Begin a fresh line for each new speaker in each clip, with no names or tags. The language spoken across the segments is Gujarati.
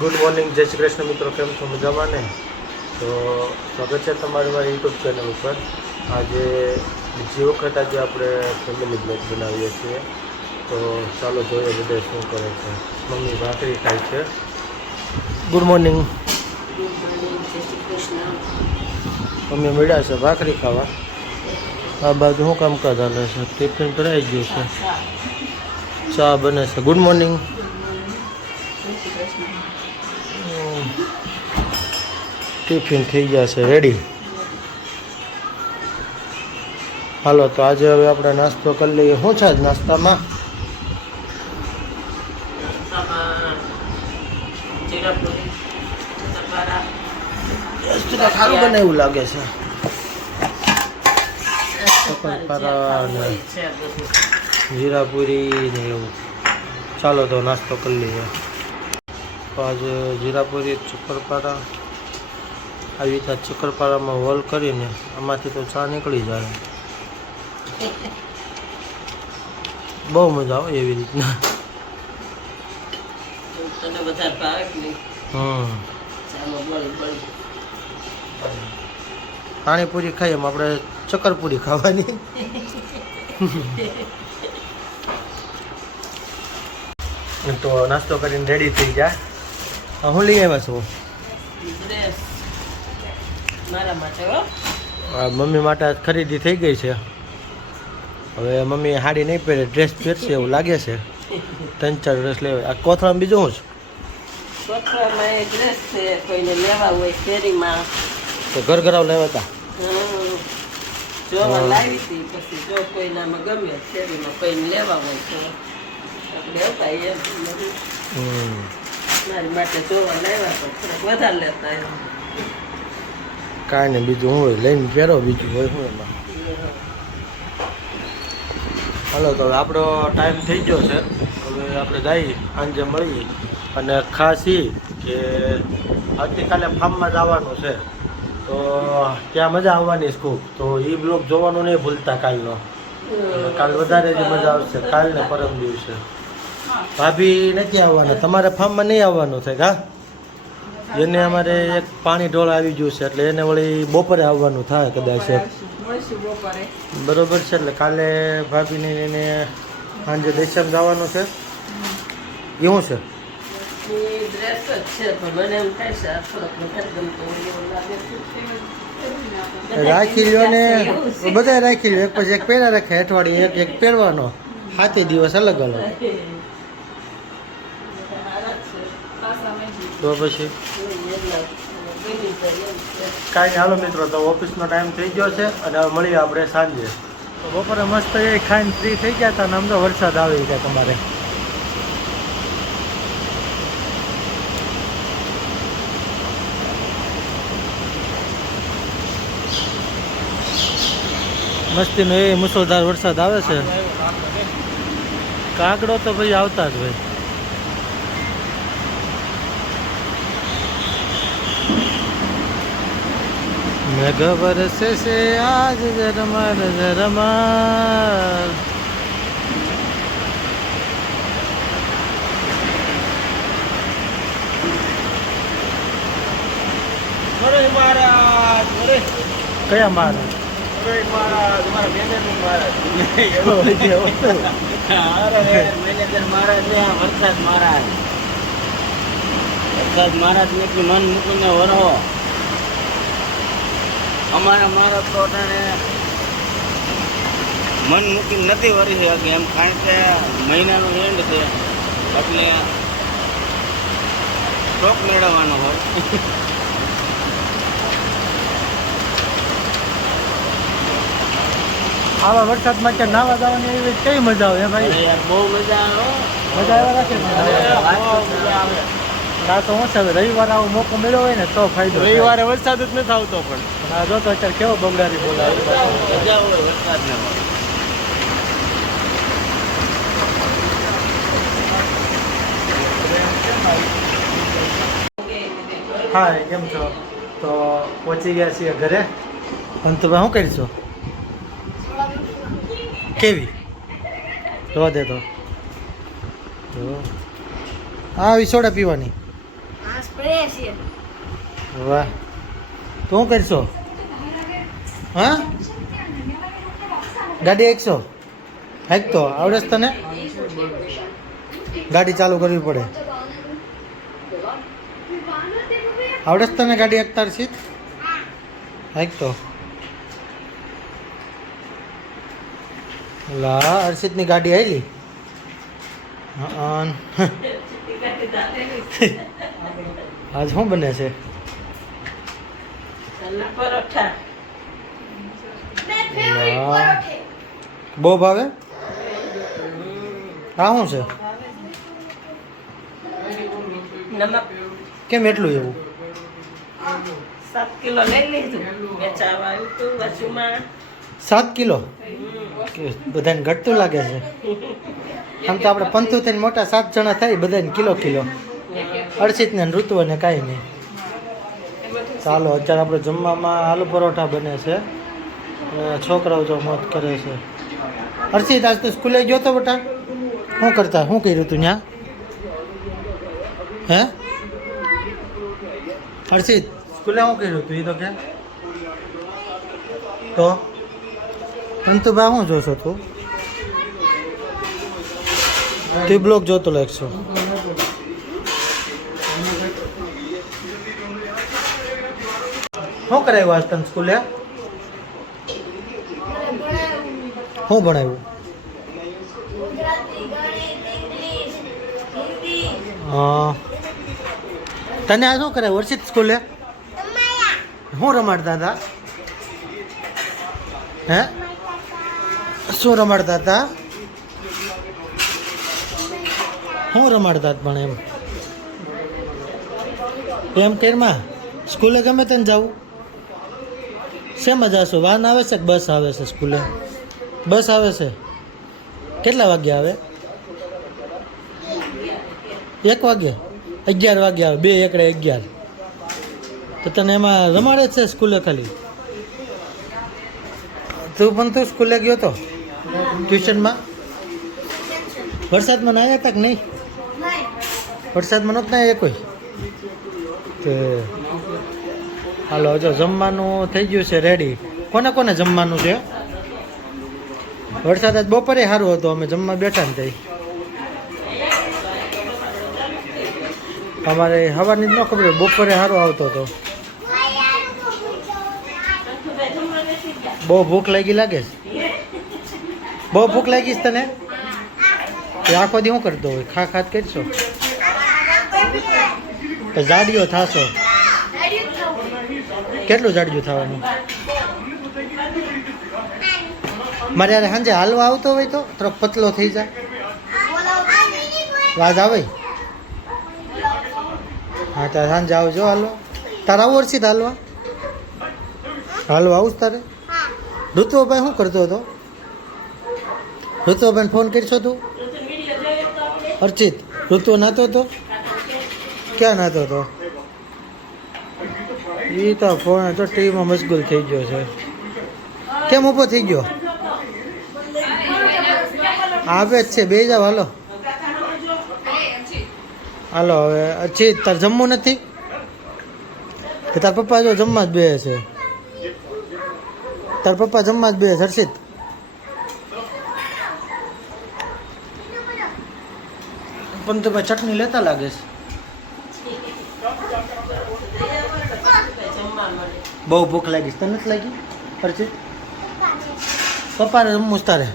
ગુડ મોર્નિંગ જય શ્રી કૃષ્ણ મિત્રો કેમ છો? મજામાં ને? તો સ્વાગત છે તમારી મારી યુટ્યુબ ચેનલ ઉપર. આજે બીજી વખત આજે આપણે ફેમિલી બ્લોગ બનાવીએ છીએ. તો ચાલો જોઈએ બધે શું કરે છે. મમ્મી ભાખરી ખાય છે. Good morning. મમ્મી મળ્યા છે ભાખરી ખાવા. આ બાજુ શું કામકાજ હાલે છે? ટિફિન ભરાઈ ગયું છે. ચા બને છે. Good morning. ટિફિન થઈ ગયા છે રેડી હાલો તો આજે હવે આપણે નાસ્તો કરી લઈએ. શું છે નાસ્તામાં? સારું બને એવું લાગે છે. જીરાપુરી ને એવું. ચાલો તો નાસ્તો કરી લઈએ. આજે જીરાપુરી ચક્કરપારા આવી રીતે ચક્કરપારામાં વોલ કરીને આમાંથી તો ચા નીકળી જાય. બહુ મજા આવે એવી રીતના.
તને વધારે ભાવે કે નહીં?
હમ.
ચાલો બોલ બોલ.
પાણીપુરી ખાઈએ એમ આપણે ચક્કરપુરી ખાવાની. તો નાસ્તો કરીને રેડી થઈ ગયા. હું લઈ આવ્યા છું. મમ્મી માટે ખરીદી થઈ ગઈ છે. હવે મમ્મી સાડી નહીં પહેરે ડ્રેસ પહેરશે એવું લાગે છે. ત્રણ ચાર ડ્રેસ લેવા. આ કોથળામાં બીજું શું
છું?
તો ઘર ઘરાવ લેવા હતા?
લેવા હોય મારી માટે જોવા લાવ્યા તો થોડાક વધારે લેતા
કાંઈ ને બીજું હોય લઈને પહેરો બીજું હોય હું એમાં. હાલો તો આપણો ટાઈમ થઈ ગયો છે. હવે આપણે જઈએ સાંજે મળીએ. અને ખાસ એ કે આવતીકાલે ફાર્મમાં જવાનું છે. તો ત્યાં મજા આવવાની ખૂબ. તો એ બ્લોગ જોવાનું નહીં ભૂલતા કાલનો. કાલ વધારે જ મજા આવશે. કાલ ને પરમ દિવસે. ભાભી નથી આવવાના. તમારે ફાર્મમાં નહીં આવવાનું થાય, હા? એને અમારે એક પાણી ઢોળ આવી ગયું છે, એટલે એને વળી બપોરે આવવાનું થાય કદાચ. બરોબર છે, એટલે કાલે ભાભીને એને સાંજે દર્શન જવાનું છે. એવું છે? રાખી લ્યો ને. બધા રાખી લ્યો. એક પછી એક પહેરા રાખે, અઠવાડિયે એક એક પહેરવાનો. સાતે દિવસ અલગ અલગ. તો પછી? કાંઈ હાલો મિત્રો, તો ઓફિસનો ટાઈમ થઈ ગયો છે અને હવે મળીએ આપણે સાંજે. બપોરે મસ્ત એ ખાઈને ફ્રી થઈ ગયા હતા અને આમ તો વરસાદ આવી ગયા તમારે. મસ્તીનો એ મુસળધાર વરસાદ આવે છે. કાગડો તો ભાઈ આવતા જ હોય. મેઘ વરસે છે આજ ઝરમર ઝરમર કયા મારા
મેનેજર મહારાજ. વરસાદ મહારાજ. ને મન મૂકીને વરહો. અમારા મહારાજ તો મન મૂકી નથી વરી શકે એમ કારણ કે મહિનાનો એન્ડ છે. એટલે સ્ટોક મેળવવાનો હોય.
આવા વરસાદમાં કે નાવા જવાની એવી કઈ મજા આવે ભાઈ?
યાર બહુ મજા આવે.
મજા આવે રાખે
મજા આવે.
આ તો હું છે હવે રવિવારે આવો મોકો મળ્યો હોય ને તો ફાયદો
રવિવારે વરસાદ જ નથી આવતો પણ.
હા આ જો તો અત્યારે કેવો બગડારી બોલાવે.
મજા હોય વરસાદ
હા કેમ છો? તો પહોંચી ગયા છીએ ઘરે. અને તમે શું કરીશો? કેવી? જોવા દે તો. જો. આ આવી સોડા પીવાની. વાહ. તું કરશો? હા? ગાડી એકસો. હેક તો આવડે તને? ગાડી ચાલુ કરવી પડે. આવડે તને ગાડી એકતા સીટ? હેક તો. લા અર્ષિતની ગાડી આવેલી હા આજ શું બને છે. બહુ ભાવે? આ શું છે? કેમ એટલું એવું?
સાત કિલો લઈ લીધું.
સાત બધાને ઘટતું લાગે છે. આમ તો આપણે થઈને મોટા સાત જણા થાય બધાને કિલો કિલો. અડસીતને ને ઋતુઓને કાંઈ નહીં. ચાલો, અત્યારે આપણે જમવામાં આલુ પરોઠા બને છે. છોકરાઓ જો મોત કરે છે. હર્ષિત, આજ તું સ્કૂલે ગયો તો બેટા? શું કરતા? શું કર્યું તું ત્યાં હે? હર્ષિત, સ્કૂલે શું કર્યું તું? એ તો કે. તો? અંતુભા શું જોશો તું? તે બ્લોક જોતો લાગશો. શું કરાવ્યું આજ સ્કૂલે શું ભણાવ્યું. તને આ શું કરાવ્યું વર્ષિત સ્કૂલે શું રમાડતા હતા? હે? શું રમાડતા હતા? શું રમાડતા પણ એમ? એમ કેરમાં? સ્કૂલે ગમે તને જવું? શેમાં જશો? વાન આવે છે કે બસ આવે છે સ્કૂલે? બસ આવે છે? કેટલા વાગ્યા આવે? એક વાગ્યા? અગિયાર વાગે આવે. બે એકડે અગિયાર. તો તને એમાં રમાડે જ છે સ્કૂલે ખાલી? તું પણ તું સ્કૂલે ગયો તો? ટ્યુશનમાં? વરસાદમાં ના આવ્યા હતા કે નહીં. વરસાદમાં નહોતા નાયા કોઈ? તે હાલો, જો જમવાનું થઈ ગયું છે રેડી કોને કોને જમવાનું છે? વરસાદ આજ બપોરે સારું હતું, અમે જમવા બેઠા ને તઈ. અમારે સવારની જ ન ખબર બપોરે સારો આવતો હતો. બહુ ભૂખ લાગી લાગે છે? બહુ ભૂખ લાગી છે તને? એ આખો દી શું કરતો હોય? ખા ખાત કરશો? તો જાડીઓ થાશો. કેટલું જાડિયું થવાનું? મારે યાર સાંજે હાલવા આવતો હોય તો થોડોક પતલો થઈ જાય. વાજ આવે? હા, તારે સાંજે આવજો હાલવા તારા આવું વર્ષી હાલવા? હાલવા આવું તારે? ઋતુભાઈ શું કરતો હતો? ઋતુભાઈને ફોન કરશો તું? અર્ચિત ઋતુ નાતો હતો ક્યાં નાતો હતો એ તો ફોન, તો ટીવીમાં મશગુલ થઈ ગયો છે. કેમ ઊભો થઈ ગયો? આવે જ છે બે જાવ હાલો. હાલો, હવે, અચ્છી, તાર જમવું નથી? કે તાર પપ્પા જો જમવા જ બે છે. તાર પપ્પા જમવા જ બે હર્ષિત. પણ તમે ચટણી લેતા લાગે છે
જમવા મળે
બહુ ભૂખ લાગી તને નથી લાગી? પરચિત પપ્પાને રમવું તારે.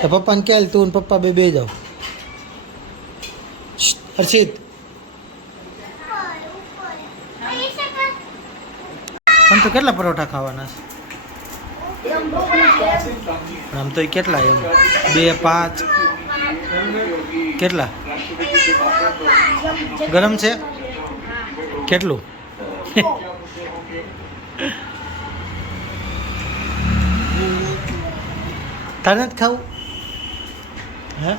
તો પપ્પાને ક્યાં તું ને પપ્પા બે બે જાઓ. હર્ષિત. પણ તો કેટલા પરોઠા ખાવાના છે? આમ તો કેટલા એમ? બે, પાંચ. કેટલા? ગરમ છે? કેટલું? તારે નથી ખાવું? હે?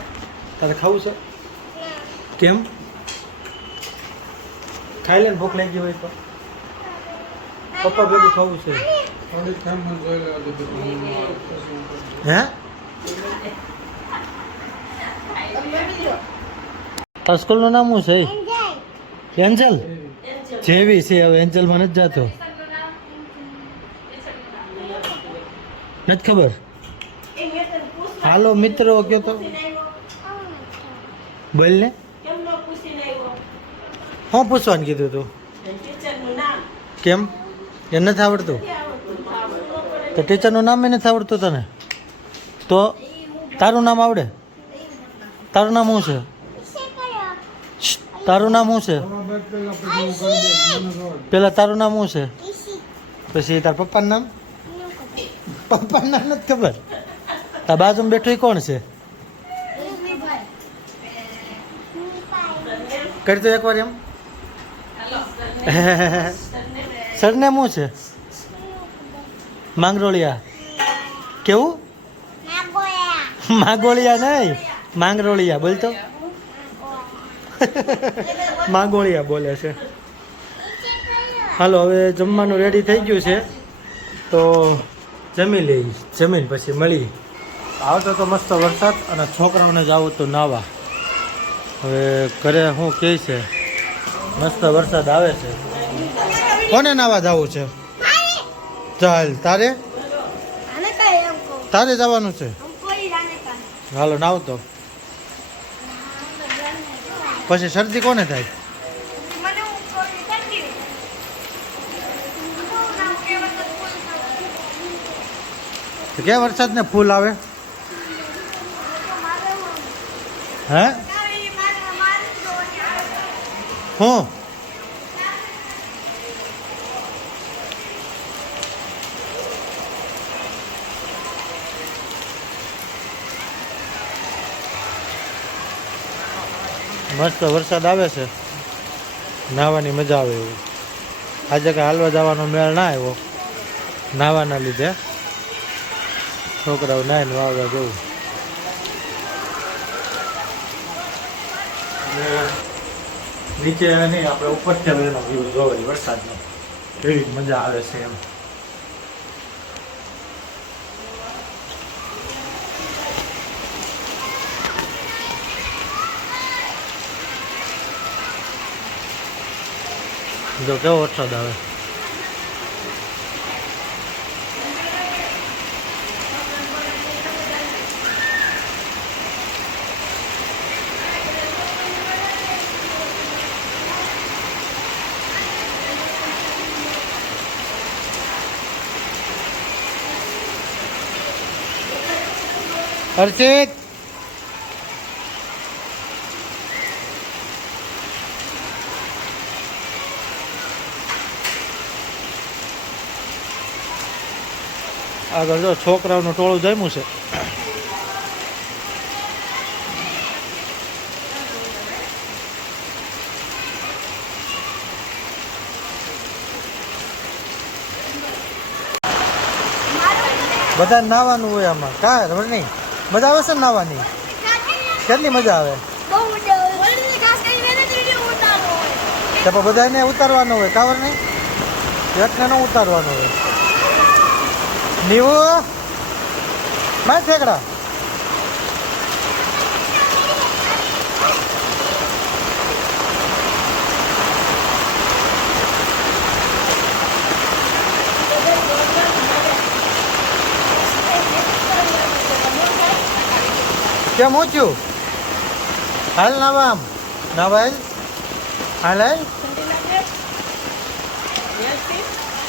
તારે ખાવું છે? કેમ? ખાઈ લે ભૂખ લાગી હોય તો. પપ્પા ભેગું ખાવું છે. હે? તાર સ્કૂલનું નામ શું છે? એન્જલ.
એન્જલ.
જેવી છે હવે એન્જલમાં નથી જતો. નથી ખબર? હાલો, મિત્રો, કયો તો. બોલ ને? શું પૂછવાનું કીધું તું? કેમ? એ નથી આવડતું. તો ટીચરનું નામ એ નથી આવડતું તને? તો તારું નામ આવડે? તારું નામ શું છે? તારું નામ શું છે? પેલા તારું નામ શું છે? પછી તાર પપ્પાનું નામ? પપ્પાનું નથી ખબર. આ બાજુમાં બેઠું એ કોણ છે? કરી તો એકવાર એમ.
સરને-
શું છે? માંગરોળિયા. કેવું? માંગોળિયા નહીં. માંગરોળિયા બોલતો માંગોળિયા બોલે છે. હાલો હવે જમવાનું રેડી થઈ ગયું છે. તો જમી લઈ જમીન પછી મળી. આવતો તો મસ્ત વરસાદ અને છોકરાઓને જવું તો નાવા. હવે ઘરે શું કહે છે મસ્ત વરસાદ આવે છે. કોને નાવા જવું છે? ચાલ તારે? તારે જવાનું છે? હાલો નાવ તો. પછી શરદી કોને થાય? ક્યાં વરસાદને ફૂલ આવે? હે? હું? મસ્ત વરસાદ આવે છે. નાહવાની મજા આવે એવું. આજે કાંઈ હાલવા જવાનો મેળ ના આવ્યો. નાહવાના લીધે. છોકરાઓ નાહીને વાવે જવું. નીચે નહીં આપણે ઉપરથી હવે એનો વ્યૂ જોવે વરસાદનો. જ મજા આવે છે એમ. જો કેવો વરસાદ આવે? હર્ષિત આગળ જો છોકરાઓનું ટોળું જમ્યું છે. બધા નાવાનું હોય આમાં. કા ખબર નહીં. મજા આવે છે ને નાવાની કેટલી મજા આવે? તો પણ બધાને ઉતારવાનો હોય કાવર નહીં? એકને ન ઉતારવાનો હોય. નીવો માય ફેકડા. કેમ ઊંચ્યું હાલ નાવા આમ. નાવા હાલ?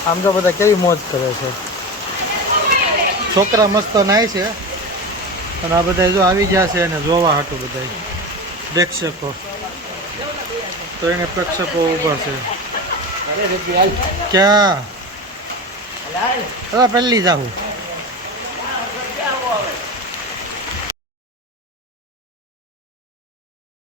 આમ તો બધા કેવી મોજ કરે છે. છોકરા મસ્ત નાય છે. અને આ બધા જો આવી ગયા છે અને જોવા હાટું બધા. પ્રેક્ષકો. તો એને પ્રેક્ષકો ઊભા છે. ક્યાં? પેલી જાઉં